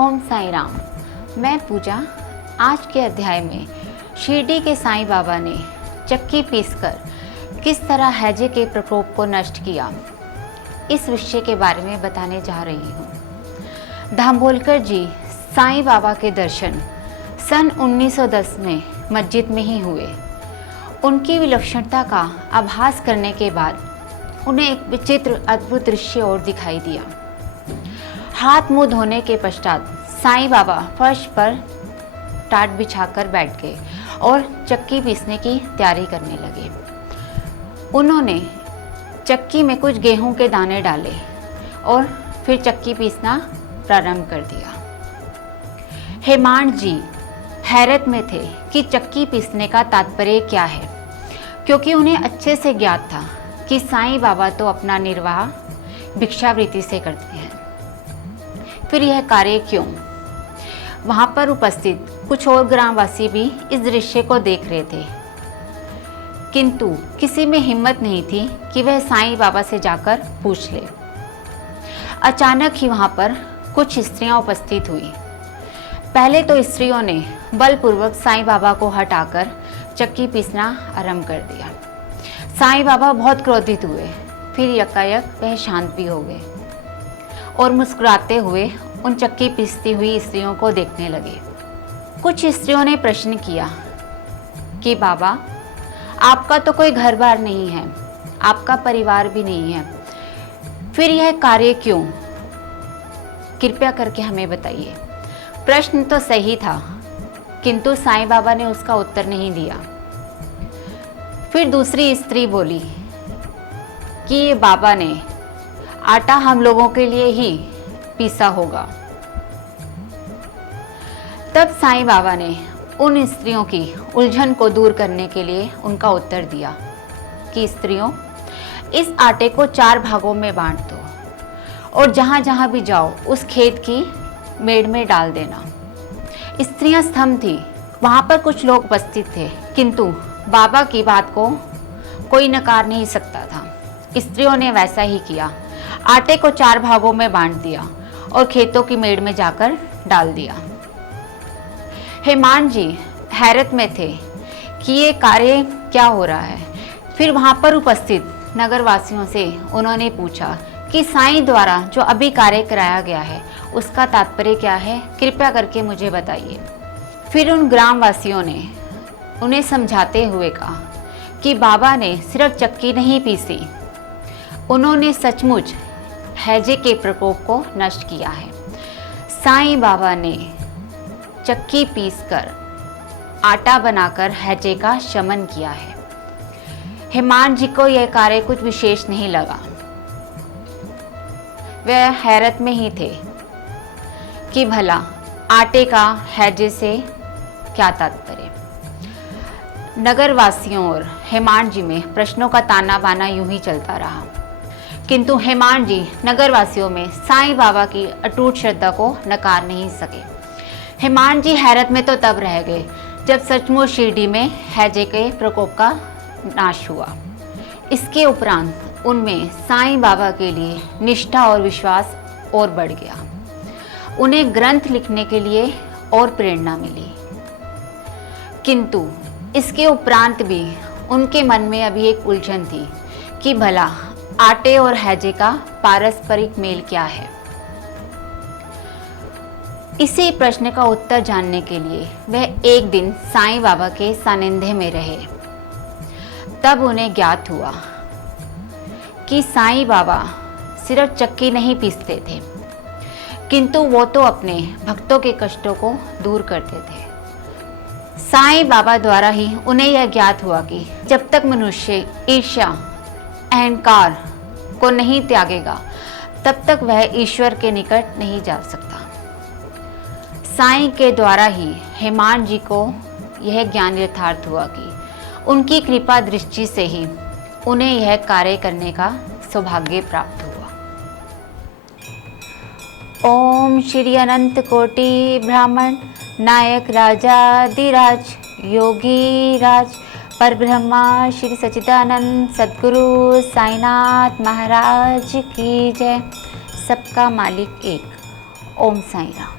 ओम साई राम। मैं पूजा। आज के अध्याय में शिरडी के साईं बाबा ने चक्की पीसकर किस तरह हैजे के प्रकोप को नष्ट किया, इस विषय के बारे में बताने जा रही हूँ। दाभोलकर जी साईं बाबा के दर्शन सन 1910 में मस्जिद में ही हुए। उनकी विलक्षणता का आभास करने के बाद उन्हें एक विचित्र अद्भुत दृश्य और दिखाई दिया। हाथ मुंह धोने के पश्चात साईं बाबा फर्श पर टाट बिछाकर बैठ गए और चक्की पीसने की तैयारी करने लगे। उन्होंने चक्की में कुछ गेहूं के दाने डाले और फिर चक्की पीसना प्रारंभ कर दिया। हेमांड जी हैरत में थे कि चक्की पीसने का तात्पर्य क्या है, क्योंकि उन्हें अच्छे से ज्ञात था कि साईं बाबा तो अपना निर्वाह भिक्षावृत्ति से करते हैं। फिर यह कार्य क्यों? वहां पर उपस्थित कुछ और ग्रामवासी भी इस दृश्य को देख रहे थे, किंतु किसी में हिम्मत नहीं थी कि वह साईं बाबा से जाकर पूछ ले। अचानक ही वहां पर कुछ स्त्रियां उपस्थित हुई। पहले तो स्त्रियों ने बलपूर्वक साईं बाबा को हटाकर चक्की पीसना आरंभ कर दिया। साईं बाबा बहुत क्रोधित हुए, फिर यकायक वह शांत भी हो गए और मुस्कुराते हुए उन चक्की पीसती हुई स्त्रियों को देखने लगे। कुछ स्त्रियों ने प्रश्न किया कि बाबा, आपका तो कोई घर बार नहीं है, आपका परिवार भी नहीं है, फिर यह कार्य क्यों? कृपया करके हमें बताइए। प्रश्न तो सही था, किंतु साईं बाबा ने उसका उत्तर नहीं दिया। फिर दूसरी स्त्री बोली कि ये बाबा ने आटा हम लोगों के लिए ही पीसा होगा। तब साईं बाबा ने उन स्त्रियों की उलझन को दूर करने के लिए उनका उत्तर दिया कि स्त्रियों, इस आटे को 4 भागों में बांट दो और जहां जहां भी जाओ उस खेत की मेड़ में डाल देना। स्त्रियां स्तंभ थी। वहां पर कुछ लोग उपस्थित थे, किंतु बाबा की बात को कोई नकार नहीं सकता था। स्त्रियों ने वैसा ही किया। आटे को 4 भागों में बांट दिया और खेतों की मेड़ में जाकर डाल दिया। हेमांड जी हैरत में थे कि ये कार्य क्या हो रहा है। फिर वहां पर उपस्थित नगरवासियों से उन्होंने पूछा कि साईं द्वारा जो अभी कार्य कराया गया है उसका तात्पर्य क्या है, कृपया करके मुझे बताइए। फिर उन ग्रामवासियों ने उन्हें समझाते हुए कहा कि बाबा ने सिर्फ चक्की नहीं पीसी, उन्होंने सचमुच हैजे के प्रकोप को नष्ट किया है। साईं बाबा ने चक्की पीसकर आटा बनाकर हैजे का शमन किया है। हेमांड जी को यह कार्य कुछ विशेष नहीं लगा। वह हैरत में ही थे कि भला आटे का हैजे से क्या तात्पर्य। नगरवासियों और हेमांड जी में प्रश्नों का ताना बाना यूं ही चलता रहा, किंतु हेमांड जी नगरवासियों में साईं बाबा की अटूट श्रद्धा को नकार नहीं सके। हेमांड जी हैरत में तो तब रह गए जब सचमुच शिरडी में हैजे के प्रकोप का नाश हुआ। इसके उपरांत उनमें साईं बाबा के लिए निष्ठा और विश्वास और बढ़ गया। उन्हें ग्रंथ लिखने के लिए और प्रेरणा मिली, किंतु इसके उपरांत भी उनके मन में अभी एक उलझन थी कि भला आटे और हैजे का पारस्परिक मेल क्या है। इसी प्रश्न का उत्तर जानने के लिए वह एक दिन साईं बाबा के सानिध्य में रहे। तब उन्हें ज्ञात हुआ कि साईं बाबा सिर्फ चक्की नहीं पीसते थे, किंतु वो तो अपने भक्तों के कष्टों को दूर करते थे। साईं बाबा द्वारा ही उन्हें यह ज्ञात हुआ कि जब तक मनुष्य ईर्ष्या अहंकार को नहीं त्यागेगा तब तक वह ईश्वर के निकट नहीं जा सकता। साईं के द्वारा ही हेमांड जी को यह ज्ञान यथार्थ हुआ कि उनकी कृपा दृष्टि से ही उन्हें यह कार्य करने का सौभाग्य प्राप्त हुआ। ओम श्री अनंत कोटि ब्राह्मण नायक राजाधिराज योगी राज परब्रह्मा श्री सच्चिदानंद सद्गुरु साईनाथ महाराज की जय। सबका मालिक एक। ओम साई राम।